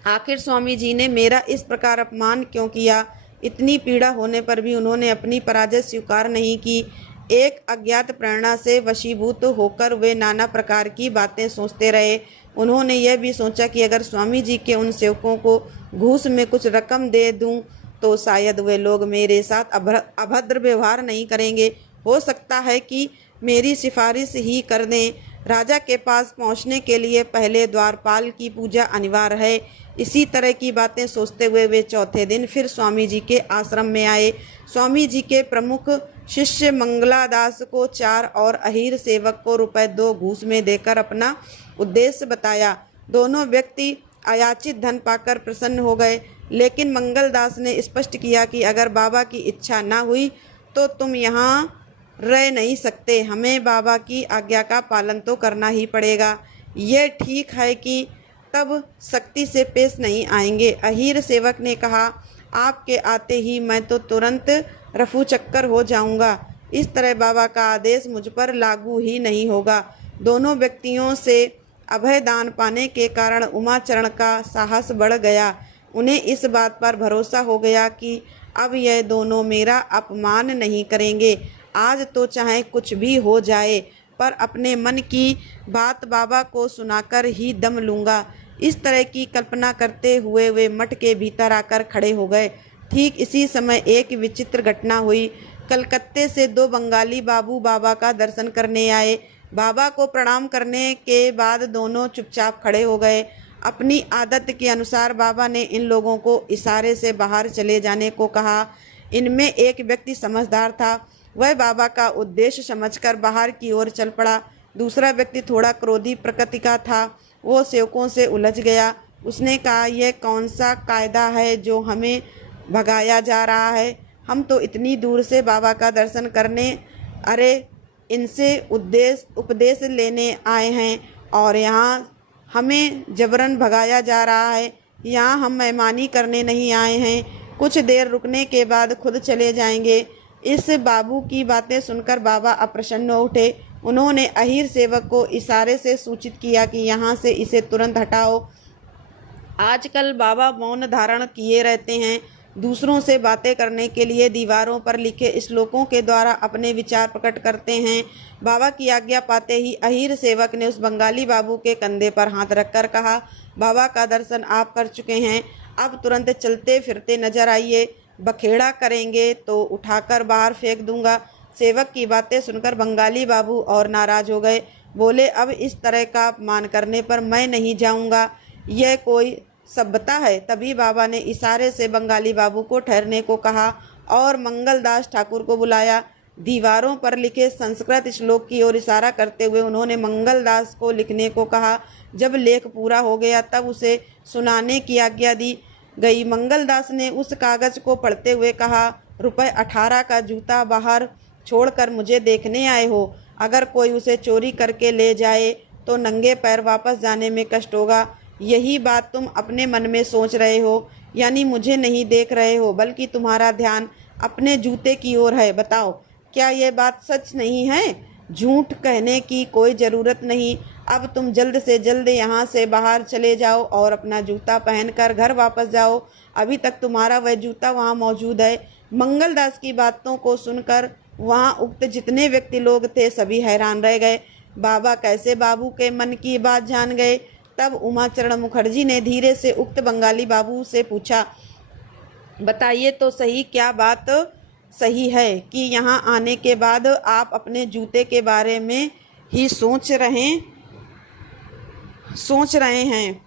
आखिर स्वामी जी ने मेरा इस प्रकार अपमान क्यों किया? इतनी पीड़ा होने पर भी उन्होंने अपनी पराजय स्वीकार नहीं की। एक अज्ञात प्रेरणा से वशीभूत होकर वे नाना प्रकार की बातें सोचते रहे। उन्होंने यह भी सोचा कि अगर स्वामी जी के उन सेवकों को घूस में कुछ रकम दे दूं तो शायद वे लोग मेरे साथ अभद्र व्यवहार नहीं करेंगे। हो सकता है कि मेरी सिफारिश ही कर दें। राजा के पास पहुंचने के लिए पहले द्वारपाल की पूजा अनिवार्य है। इसी तरह की बातें सोचते हुए वे चौथे दिन फिर स्वामी जी के आश्रम में आए। स्वामी जी के प्रमुख शिष्य मंगलादास को 4 और अहीर सेवक को ₹2 घूस में देकर अपना उद्देश्य बताया। दोनों व्यक्ति अयाचित धन पाकर प्रसन्न हो गए, लेकिन मंगलदास ने स्पष्ट किया कि अगर बाबा की इच्छा न हुई तो तुम यहाँ रह नहीं सकते। हमें बाबा की आज्ञा का पालन तो करना ही पड़ेगा। यह ठीक है कि तब सख्ती से पेश नहीं आएंगे। अहीर सेवक ने कहा, आपके आते ही मैं तो तुरंत रफू चक्कर हो जाऊंगा। इस तरह बाबा का आदेश मुझ पर लागू ही नहीं होगा। दोनों व्यक्तियों से अभय दान पाने के कारण उमाचरण का साहस बढ़ गया। उन्हें इस बात पर भरोसा हो गया कि अब यह दोनों मेरा अपमान नहीं करेंगे। आज तो चाहे कुछ भी हो जाए, पर अपने मन की बात बाबा को सुनाकर ही दम लूँगा। इस तरह की कल्पना करते हुए वे मठ के भीतर आकर खड़े हो गए। ठीक इसी समय एक विचित्र घटना हुई। कलकत्ते से 2 बंगाली बाबू बाबा का दर्शन करने आए। बाबा को प्रणाम करने के बाद दोनों चुपचाप खड़े हो गए। अपनी आदत के अनुसार बाबा ने इन लोगों को इशारे से बाहर चले जाने को कहा। इनमें एक व्यक्ति समझदार था। वह बाबा का उद्देश्य समझकर बाहर की ओर चल पड़ा। दूसरा व्यक्ति थोड़ा क्रोधी प्रकृति का था। वो सेवकों से उलझ गया। उसने कहा, यह कौन सा कायदा है जो हमें भगाया जा रहा है? हम तो इतनी दूर से बाबा का दर्शन करने, अरे इनसे उपदेश लेने आए हैं और यहाँ हमें जबरन भगाया जा रहा है। यहाँ हम मेहमानी करने नहीं आए हैं। कुछ देर रुकने के बाद खुद चले जाएंगे। इस बाबू की बातें सुनकर बाबा अप्रसन्न हो उठे। उन्होंने अहीर सेवक को इशारे से सूचित किया कि यहाँ से इसे तुरंत हटाओ। आजकल बाबा मौन धारण किए रहते हैं। दूसरों से बातें करने के लिए दीवारों पर लिखे श्लोकों के द्वारा अपने विचार प्रकट करते हैं। बाबा की आज्ञा पाते ही अहीर सेवक ने उस बंगाली बाबू के कंधे पर हाथ रखकर कहा, बाबा का दर्शन आप कर चुके हैं, अब तुरंत चलते फिरते नजर आइए। बखेड़ा करेंगे तो उठाकर बाहर फेंक दूंगा। सेवक की बातें सुनकर बंगाली बाबू और नाराज हो गए। बोले, अब इस तरह का अपमान करने पर मैं नहीं जाऊंगा। यह कोई सभ्यता है? तभी बाबा ने इशारे से बंगाली बाबू को ठहरने को कहा और मंगलदास ठाकुर को बुलाया। दीवारों पर लिखे संस्कृत श्लोक की ओर इशारा करते हुए उन्होंने मंगलदास को लिखने को कहा। जब लेख पूरा हो गया तब उसे सुनाने की आज्ञा दी गई। मंगलदास ने उस कागज को पढ़ते हुए कहा, ₹18 का जूता बाहर छोड़कर मुझे देखने आए हो। अगर कोई उसे चोरी करके ले जाए तो नंगे पैर वापस जाने में कष्ट होगा। यही बात तुम अपने मन में सोच रहे हो, यानी मुझे नहीं देख रहे हो, बल्कि तुम्हारा ध्यान अपने जूते की ओर है। बताओ, क्या यह बात सच नहीं है? झूठ कहने की कोई ज़रूरत नहीं। अब तुम जल्द से जल्द यहाँ से बाहर चले जाओ और अपना जूता पहनकर घर वापस जाओ। अभी तक तुम्हारा वह जूता वहाँ मौजूद है। मंगलदास की बातों को सुनकर वहाँ उक्त जितने व्यक्ति लोग थे सभी हैरान रह गए। बाबा कैसे बाबू के मन की बात जान गए? तब उमाचरण मुखर्जी ने धीरे से उक्त बंगाली बाबू से पूछा, बताइए तो सही, क्या बात सही है कि यहाँ आने के बाद आप अपने जूते के बारे में ही सोच रहे हैं?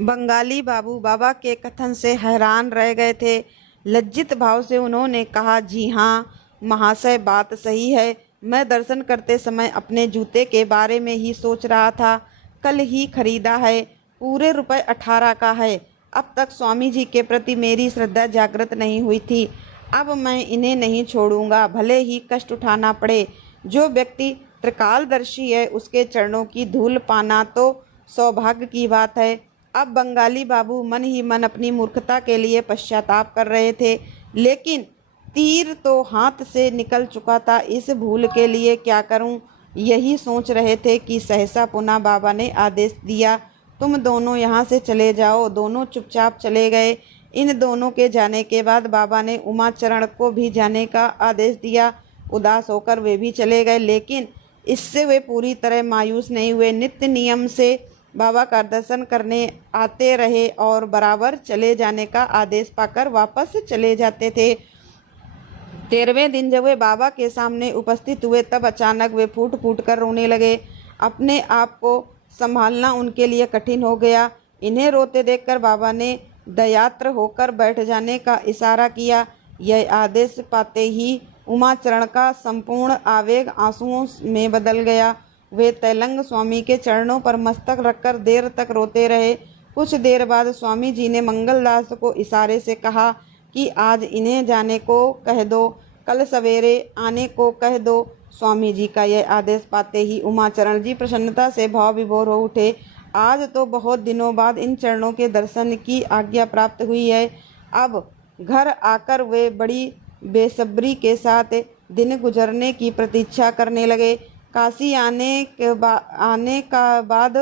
बंगाली बाबू बाबा के कथन से हैरान रह गए थे। लज्जित भाव से उन्होंने कहा, जी हाँ महाशय, बात सही है। मैं दर्शन करते समय अपने जूते के बारे में ही सोच रहा था। कल ही खरीदा है, पूरे रुपए 18 का है। अब तक स्वामी जी के प्रति मेरी श्रद्धा जागृत नहीं हुई थी। अब मैं इन्हें नहीं छोड़ूंगा, भले ही कष्ट उठाना पड़े। जो व्यक्ति त्रिकालदर्शी है उसके चरणों की धूल पाना तो सौभाग्य की बात है। अब बंगाली बाबू मन ही मन अपनी मूर्खता के लिए पश्चाताप कर रहे थे, लेकिन तीर तो हाथ से निकल चुका था। इस भूल के लिए क्या करूं, यही सोच रहे थे कि सहसा पुनः बाबा ने आदेश दिया, तुम दोनों यहाँ से चले जाओ। दोनों चुपचाप चले गए। इन दोनों के जाने के बाद बाबा ने उमाचरण को भी जाने का आदेश दिया। उदास होकर वे भी चले गए, लेकिन इससे वे पूरी तरह मायूस नहीं हुए। नित्य नियम से बाबा का दर्शन करने आते रहे और बराबर चले जाने का आदेश पाकर वापस चले जाते थे। 13वें दिन जब वे बाबा के सामने उपस्थित हुए तब अचानक वे फूट फूट कर रोने लगे। अपने आप को संभालना उनके लिए कठिन हो गया। इन्हें रोते देखकर बाबा ने दयात्र होकर बैठ जाने का इशारा किया। यह आदेश पाते ही उमाचरण का संपूर्ण आवेग आंसुओं में बदल गया। वे तैलंग स्वामी के चरणों पर मस्तक रखकर देर तक रोते रहे। कुछ देर बाद स्वामी जी ने मंगलदास को इशारे से कहा कि आज इन्हें जाने को कह दो, कल सवेरे आने को कह दो। स्वामी जी का यह आदेश पाते ही उमाचरण जी प्रसन्नता से भाव विभोर हो उठे। आज तो बहुत दिनों बाद इन चरणों के दर्शन की आज्ञा प्राप्त हुई है। अब घर आकर वे बड़ी बेसब्री के साथ दिन गुजरने की प्रतीक्षा करने लगे। काशी आने का बाद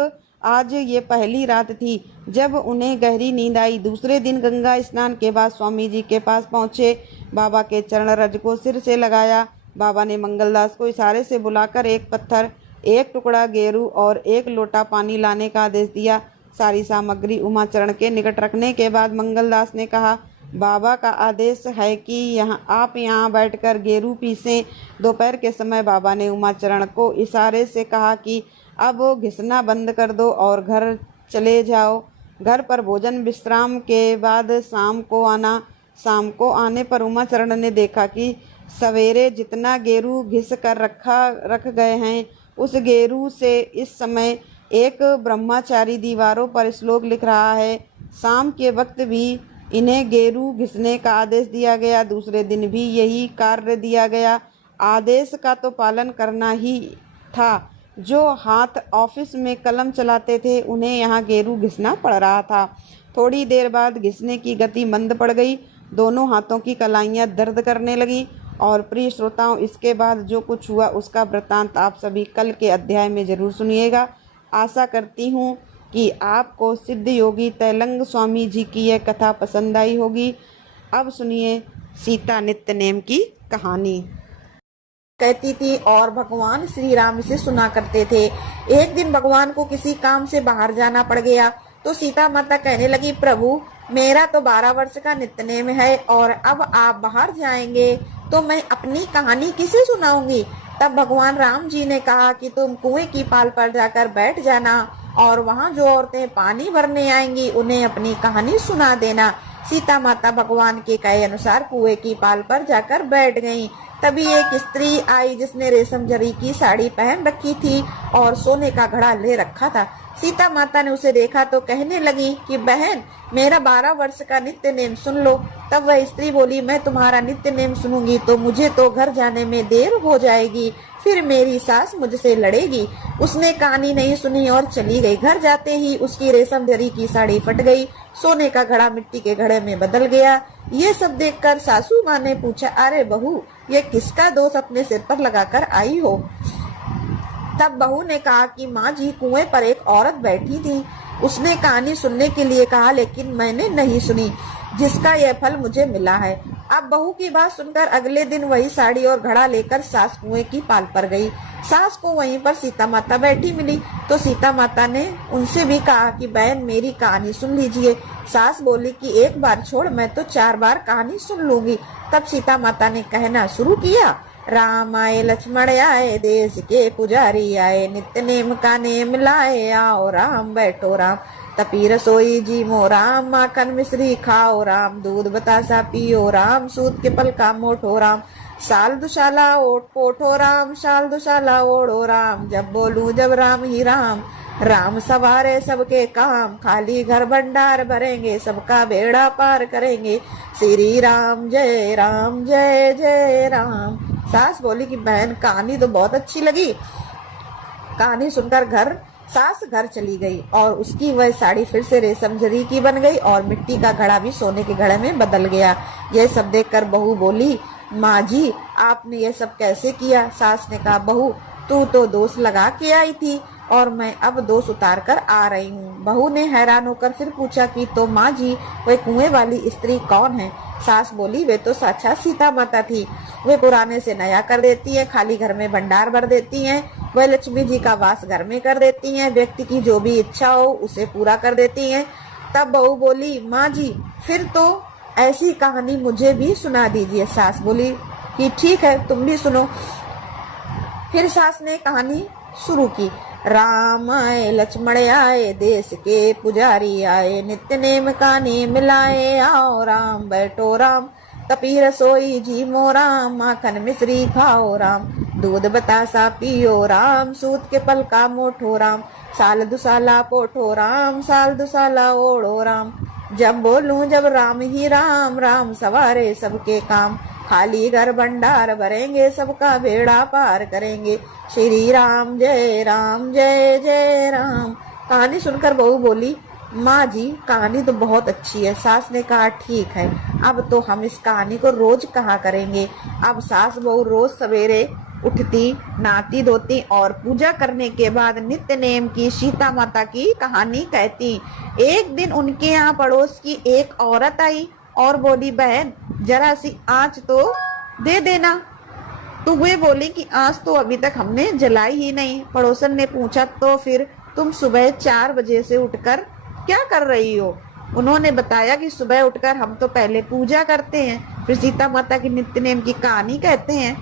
आज ये पहली रात थी जब उन्हें गहरी नींद आई। दूसरे दिन गंगा स्नान के बाद स्वामी जी के पास पहुँचे। बाबा के चरण रज को सिर से लगाया। बाबा ने मंगलदास को इशारे से बुलाकर एक पत्थर, एक टुकड़ा गेरू और एक लोटा पानी लाने का आदेश दिया। सारी सामग्री उमाचरण के निकट रखने के बाद मंगलदास ने कहा, बाबा का आदेश है कि आप यहाँ बैठकर गेरू पीसें। दोपहर के समय बाबा ने उमाचरण को इशारे से कहा कि अब घिसना बंद कर दो और घर चले जाओ। घर पर भोजन विश्राम के बाद शाम को आने पर उमाचरण ने देखा कि सवेरे जितना गेरू घिस कर रख गए हैं उस गेरू से इस समय एक ब्रह्मचारी दीवारों पर श्लोक लिख रहा है। शाम के वक्त भी इन्हें गेरू घिसने का आदेश दिया गया। दूसरे दिन भी यही कार्य दिया गया। आदेश का तो पालन करना ही था। जो हाथ ऑफिस में कलम चलाते थे उन्हें यहाँ गेरू घिसना पड़ रहा था। थोड़ी देर बाद घिसने की गति मंद पड़ गई। दोनों हाथों की कलाइयाँ दर्द करने लगी। और प्रिय श्रोताओं, इसके बाद जो कुछ हुआ उसका वृत्तांत आप सभी कल के अध्याय में जरूर सुनिएगा। आशा करती हूँ कि आपको सिद्ध योगी तैलंग स्वामी जी की यह कथा पसंद आई होगी। अब सुनिए सीता नित्यनेम की कहानी। कहती थी और भगवान श्री राम इसे सुना करते थे। एक दिन भगवान को किसी काम से बाहर जाना पड़ गया तो सीता माता कहने लगी, प्रभु मेरा तो 12 वर्ष का नित्यनेम है और अब आप बाहर जाएंगे तो मैं अपनी कहानी किसे सुनाऊंगी। तब भगवान राम जी ने कहा कि तुम कुएं की पाल पर जाकर बैठ जाना और वहाँ जो औरतें पानी भरने आएंगी उन्हें अपनी कहानी सुना देना। सीता माता भगवान के कहे अनुसार कुएं की पाल पर जाकर बैठ गईं। तभी एक स्त्री आई जिसने रेशम जरी की साड़ी पहन रखी थी और सोने का घड़ा ले रखा था। सीता माता ने उसे देखा तो कहने लगी कि बहन मेरा 12 वर्ष का नित्य नेम सुन लो। तब वह स्त्री बोली, मैं तुम्हारा नित्य नेम सुनूंगी तो मुझे तो घर जाने में देर हो जाएगी, फिर मेरी सास मुझसे लड़ेगी। उसने कहानी नहीं सुनी और चली गई। घर जाते ही उसकी रेशम जरी की साड़ी फट गई, सोने का घड़ा मिट्टी के घड़े में बदल गया। ये सब देखकर सासू माँ ने पूछा, अरे बहू ये किसका दोष अपने सिर पर लगाकर आई हो। तब बहू ने कहा कि माँ जी कुएं पर एक औरत बैठी थी, उसने कहानी सुनने के लिए कहा लेकिन मैंने नहीं सुनी, जिसका यह फल मुझे मिला है। अब बहू की बात सुनकर अगले दिन वही साड़ी और घड़ा लेकर सास कुएं की पाल पर गई। सास को वहीं पर सीता माता बैठी मिली तो सीता माता ने उनसे भी कहा कि बहन मेरी कहानी सुन लीजिए। सास बोली कि एक बार छोड़, मैं तो 4 बार कहानी सुन लूंगी। तब सीता माता ने कहना शुरू किया, राम आए लक्ष्मण आए, देश के पुजारी आए, नित्य नेम का नेम लाए, आओ राम बैठो राम, तपी रसोई जी मो राम, माखन मिश्री खाओ राम, दूध बतासा पियो राम, सूत के पल का मोठो राम। साल दुशाला ओट पोठो राम, शाल दुशाला ओढ़ो राम, जब बोलूं जब राम ही राम। राम सवारे सबके काम, खाली घर भंडार भरेंगे, सबका बेड़ा पार करेंगे। श्री राम जय राम जय जय राम। सास बोली कि बहन कहानी तो बहुत अच्छी लगी। कहानी सुनकर सास घर चली गई और उसकी वह साड़ी फिर से रेशम जरी की बन गई और मिट्टी का घड़ा भी सोने के घड़े में बदल गया। यह सब देखकर बहू बोली, माँ जी आपने ये सब कैसे किया? सास ने कहा, बहू तू तो दोष लगा के आई थी और मैं अब दोष उतार कर आ रही हूँ। बहू ने हैरान होकर फिर पूछा कि तो माँ जी वह कुएं वाली स्त्री कौन है? सास बोली, वे तो साक्षात सीता माता थी। वे पुराने से नया कर देती है, खाली घर में भंडार भर देती हैं। वह लक्ष्मी जी का वास घर में कर देती हैं, व्यक्ति की जो भी इच्छा हो उसे पूरा कर देती हैं। तब बहू बोली, माँ जी फिर तो ऐसी कहानी मुझे भी सुना दीजिए। सास बोली कि ठीक है तुम भी सुनो। फिर सास ने कहानी शुरू की। राम आए लक्ष्मण आए, देश के पुजारी आए, नित्य नेम का नेम लाए, आओ राम बैठो राम, तपी रसोई जी मो राम, माखन मिश्री खाओ राम, दूध बतासा पियो राम, सूत के पल का मोठो राम, साल दुसाला पोठो राम, साल दुसाला ओढ़ो राम, जब बोलूं जब राम ही राम, राम सवारे सबके काम, खाली घर भंडार भरेंगे, सबका बेड़ा पार करेंगे। श्री राम जय जय राम। कहानी सुनकर बहू बोली, माँ जी कहानी तो बहुत अच्छी है। सास ने कहा, ठीक है अब तो हम इस कहानी को रोज कहा करेंगे। अब सास बहू रोज सवेरे उठती, नहाती धोती और पूजा करने के बाद नित्य नेम की सीता माता की कहानी कहती। एक दिन उनके यहाँ पड़ोस की एक औरत आई और बोली, बहन जरा सी आँच तो दे देना। तो वे बोली कि आँच तो अभी तक हमने जलाई ही नहीं। पड़ोसन ने पूछा, तो फिर तुम सुबह 4 बजे से उठकर क्या कर रही हो? उन्होंने बताया कि सुबह उठकर हम तो पहले पूजा करते हैं, फिर सीता माता की नित्य नेम की कहानी कहते हैं।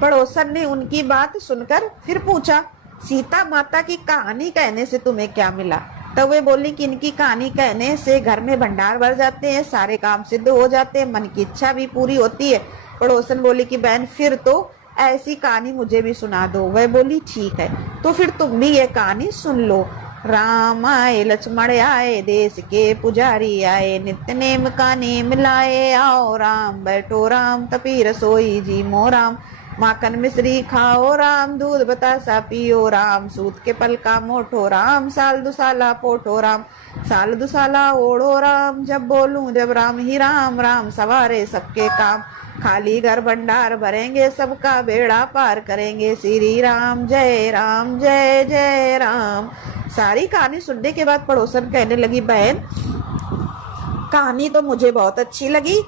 पड़ोसन ने उनकी बात सुनकर फिर पूछा, सीता माता की कहानी कहने से तुम्हें क्या मिला? तब वे बोली कि इनकी कहानी कहने से घर में भंडार भर जाते हैं, सारे काम सिद्ध हो जाते हैं, मन की इच्छा भी पूरी होती है। पड़ोसन बोली कि बहन फिर तो ऐसी कहानी मुझे भी सुना दो। वह बोली, ठीक है तो फिर तुम भी ये कहानी सुन लो। राम आए लक्ष्मण आए, देश के पुजारी आए, नित्य नेम का नेम लाए, आओ राम बैठो राम, तपी रसोई जी मो राम, माखन मिश्री खाओ राम, दूध बतासा पियो राम, सूत के पल का मोठो राम, साल दुसाला पोठो राम, साल दुसाला ओढ़ो राम, जब बोलूं जब राम ही राम, राम सवारे सबके काम, खाली घर भंडार भरेंगे, सबका बेड़ा पार करेंगे। श्री राम जय जय राम। सारी कहानी सुनने के बाद पड़ोसन कहने लगी, बहन कहानी तो मुझे बहुत अच्छी लगी।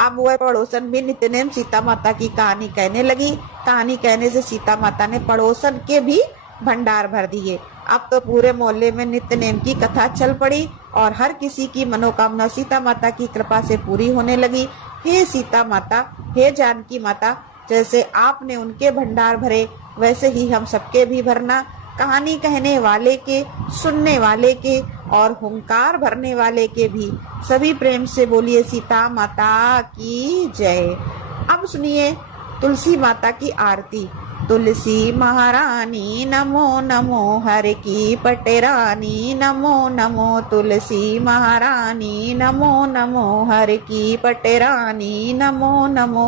अब वह पड़ोसन भी नित्य नेम सीता माता की कहानी कहने लगी। कहानी कहने से सीता माता ने पड़ोसन के भी भंडार भर दिए। अब तो पूरे मोहल्ले में नित्य नेम की कथा चल पड़ी और हर किसी की मनोकामना सीता माता की कृपा से पूरी होने लगी। हे सीता माता, हे जानकी माता, जैसे आपने उनके भंडार भरे वैसे ही हम सबके भी भरना। कहानी कहने वाले के, सुनने वाले के और हुंकार भरने वाले के भी सभी प्रेम से बोलिए सीता माता की जय। अब सुनिए तुलसी माता की आरती। तुलसी महारानी नमो नमो, हर की पटेरानी नमो नमो, तुलसी महारानी नमो नमो, हर की पटेरानी नमो नमो,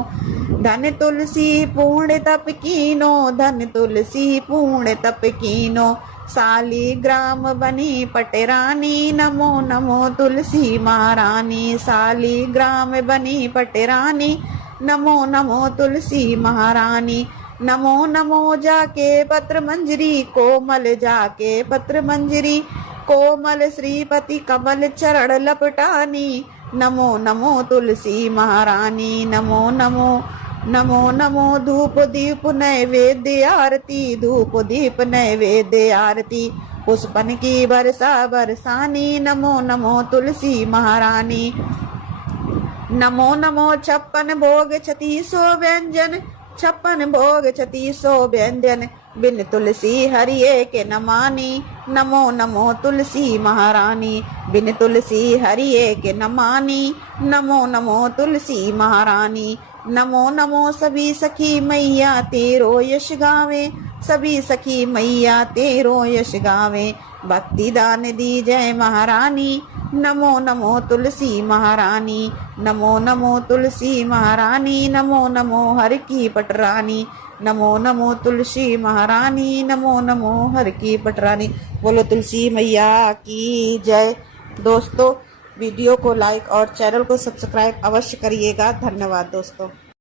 धन तुलसी पूर्ण तप कीनो, धन तुलसी पूर्ण तप कीनो, सालीग्राम बनी पटेरानी नमो नमो, तुलसी महारानी सालीग्राम बनी पटेरानी नमो नमो, तुलसी महारानी नमो नमो, जाके पत्र मंजरी कोमल, जाके पत्र मंजरी कोमल, श्रीपति कमल चरण लपटानी नमो नमो, तुलसी महारानी नमो नमो, नमो नमो, धूप दीप नैवेद्य आरती, धूप दीप नैवेद्य आरती, पुष्पन की बरसा बरसानी नमो नमो, तुलसी महारानी नमो नमो, 56 भोग 36 व्यंजन, 56 भोग 36 व्यंजन, बिन तुलसी हरिये के न मानी नमो नमो, तुलसी महारानी बिन तुलसी हरिये के न मानी नमो नमो, तुलसी महारानी नमो नमो सभी सखी मैया तेरो यश गावे, सभी सखी मैया तेरो यश गावे। भक्ति दान दी जय महारानी, नमो नमो तुलसी महारानी, नमो नमो तुलसी महारानी, नमो नमो हर की पटरानी, नमो नमो तुलसी महारानी, नमो नमो हर की पटरानी। बोलो तुलसी मैया की जय। दोस्तों वीडियो को लाइक और चैनल को सब्सक्राइब अवश्य करिएगा। धन्यवाद दोस्तों।